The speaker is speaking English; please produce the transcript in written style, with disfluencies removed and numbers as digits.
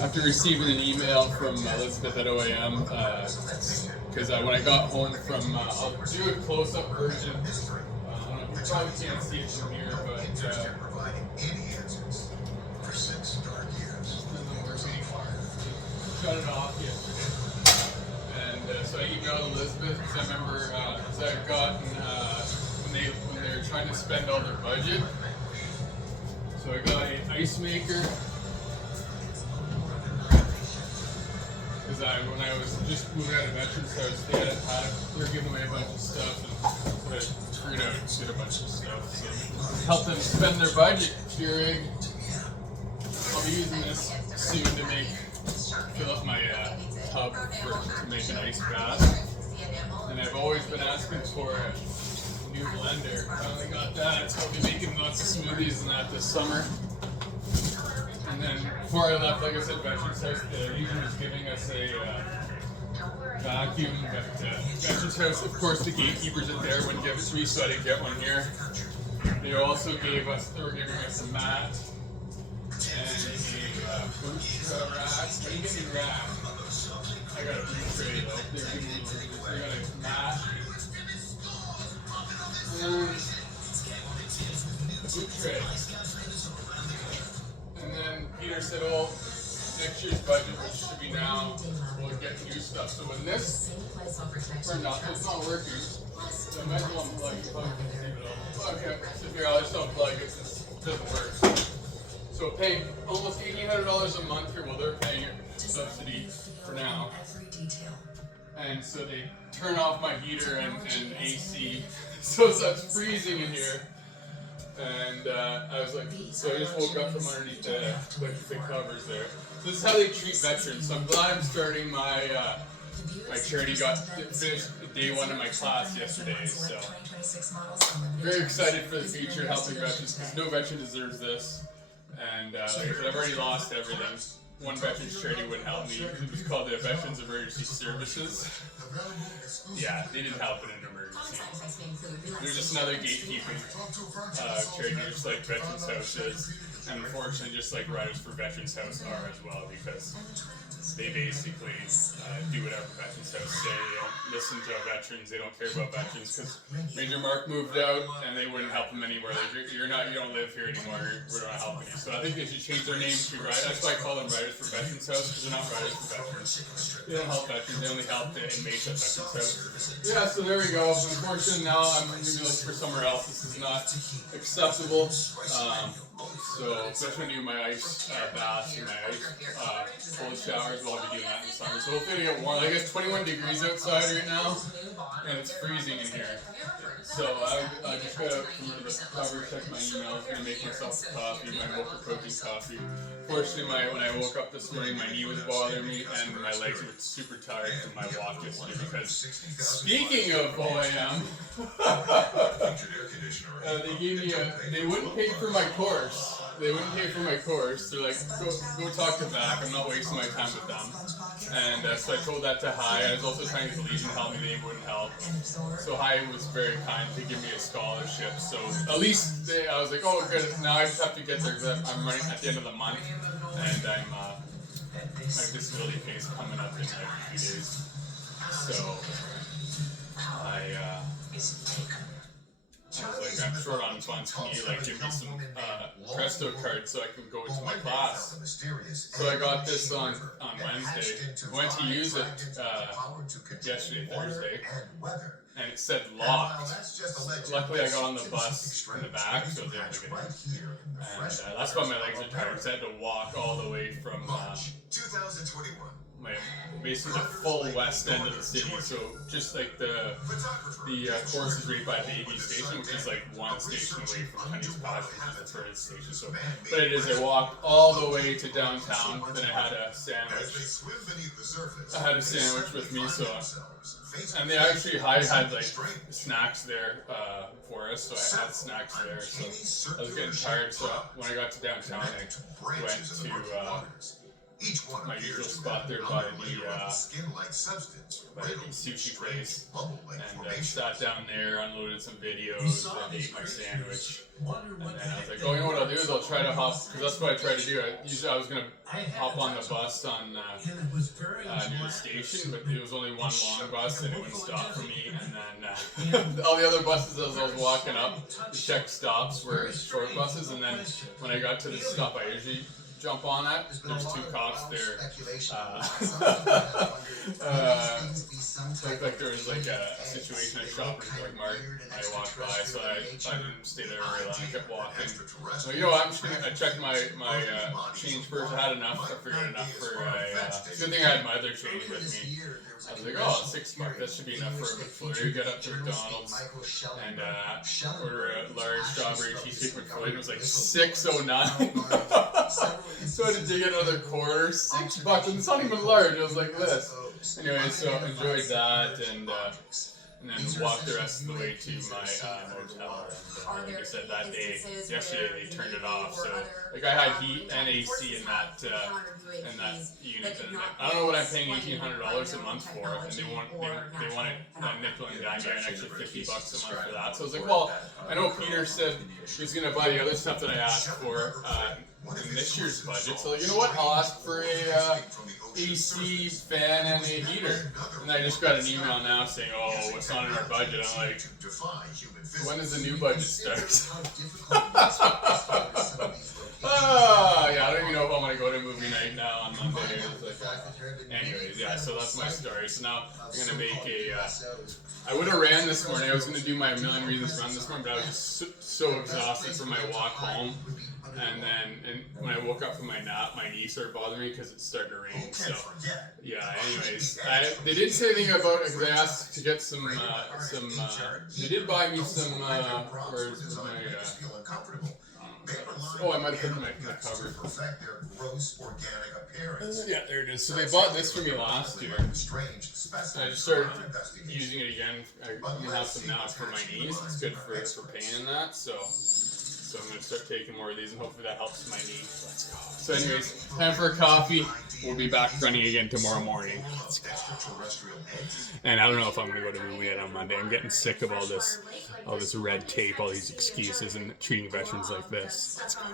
After receiving an email from Elizabeth at OAM, because when I got home from, I'll do a close-up version. You probably can't see it from here, but shut it off yesterday. And so I emailed Elizabeth because I remember because I had gotten when they were trying to spend all their budget. So I got an ice maker. Because when I was just moving out of Veterans House, they were giving away a bunch of stuff, and so I figured out to get a bunch of stuff. So help them spend their budget. Keurig. I'll be using this soon to fill up my tub to make an ice bath. And I've always been asking for a new blender. Finally got that, so I'll be making lots of smoothies and that this summer. And then before I left, like I said, Veterans House, the Legion was giving us a vacuum, but Veterans House, of course, the gatekeepers at there wouldn't give it to me, so I didn't get one here. They also they were giving us a mat and a boot rack. What are you getting rack? I got a boot tray though. They're giving me I got a mat. And a boot tray. And then Peter said, oh, next year's budget, which should be now, we'll get new stuff. So when this turned off, it's not working. So I might as well unplug it. Okay, so here, I'll just unplug it since it doesn't work. So paying almost $1,800 a month here, well, they're paying it subsidy for now. And so they turn off my heater and AC, so it's freezing in here. And I was like, so I just woke up from underneath the covers there. So this is how they treat veterans. So I'm glad I'm starting my charity. Got finished day one of my class yesterday. So very excited for the future, helping veterans, because no veteran deserves this. And like I said, I've already lost everything. One veterans charity wouldn't help me. It was called the Veterans Emergency Services. Yeah, they didn't help in an emergency. There's just another gatekeeping charity, just like Veterans House is, and unfortunately, just like Riders for Veterans House are as well, because they basically do whatever Veterans House say. They don't listen to veterans. They don't care about veterans, because Major Mark moved out and they wouldn't help him anywhere. Like, you don't live here anymore. We're not helping you. So I think they should change their name to Riders. That's why I call them Riders for Veterans House, because they're not Riders for Veterans. They don't help veterans. They only help the inmates at Veterans House. Yeah, so there we go. Unfortunately, now I'm going to be looking for somewhere else. This is not acceptable. So especially when I do my ice baths and my ice cold showers, well, I'll be doing that in the summer. So hopefully I get warm. Like, it's 21 degrees outside right now, and it's freezing in here. So I just got out from under the cover, check my emails, gonna make myself a coffee, my Mocha protein coffee. Fortunately, when I woke up this morning, my knee was bothering me, and my legs were super tired from my walk yesterday. Because speaking of OAM, they wouldn't pay for my course. They wouldn't pay for my course. They're like, go talk to VAC. I'm not wasting my time with them. And so I told that to Hai. I was also trying to get the Legion to help me. They wouldn't help. So Hai was very kind to give me a scholarship. So at least I was like, oh, good. Now I just have to get there because I'm running at the end of the month. And my disability pay is coming up in like a few days. So I was like, I'm short on funds. Can you give me some Presto cards so I can go into my class? So I got this on Wednesday. I went to use it yesterday, Thursday, and it said locked. Luckily, I got on the bus in the back, so I was able to get in. And that's why my legs are tired, because I had to walk all the way from basically the full west end of the city. So just like the course is right by Baby Station, which is like one station away from Honey's Patch, which is the furthest station. So, but it is. I walked all the way to downtown. Then I had a sandwich. With me. So, and they actually had like snacks there for us. So I had snacks there. So I was getting tired. So when I got to downtown, I went to my usual spot there by the sushi place, and sat down there, unloaded some videos, and ate my sandwich. And then I was like, oh, you know what I'll do is I'll try to hop, because that's what I try to do. Usually I was going to hop on the bus on near the station, but it was only one long bus and it wouldn't stop for me. And then all the other buses as I was walking up, the check stops were short buses. And then when I got to the stop I usually jump on that, there's two cops there. Like there was like a situation at Shoppers Drug Mart. I walked by, so I didn't stay there very long. I kept walking. So I'm just gonna check my change first. I had enough. I figured enough for good thing I had my other change with me. I was like, oh, $6. That should be enough for a McFlurry. Get up to McDonald's and order a large strawberry cheesecake McFlurry. It was like $6.09. So I had to dig another quarter, $6, and it's not even large. It was like this. Anyway, so enjoyed that, and then walked the rest of the way to my motel. And like I said, that day, yesterday they turned it off. So like I had heat and AC in that unit. And I don't know what I'm paying $1,800 a month for, and they wanted nickel and dime me an extra $50 a month for that. So I was like, well, I know Peter said he's gonna buy the other stuff that I asked for in this year's budget. So you know what? I'll ask for a AC, fan, and a heater. And I just got an email now saying, oh, what's not in our budget? I'm like, when does the new budget start? Yeah, I don't even know if I'm going to go to a movie night now on Monday. Anyways, yeah, so that's my story. So now I'm going to make I would have ran this morning. I was going to do my Million Reasons run this morning, but I was just so exhausted from my walk home. And then when I woke up from my nap, my knee started bothering me because it's starting to rain. So, yeah, anyways. They didn't say anything about it because I asked to get some they did buy me some, where's my, I might have put my cover. Yeah, there it is. So they bought this for me last year. And I just started using it again. I'm going to have some now for my knees. It's good for pain and that, so I'm going to start taking more of these, and hopefully that helps my knee. Let's go. So anyways, time for a coffee. We'll be back running again tomorrow morning. Let's go. And I don't know if I'm going to go to the movie yet on Monday. I'm getting sick of all this red tape, all these excuses, and treating veterans like this. Let's go.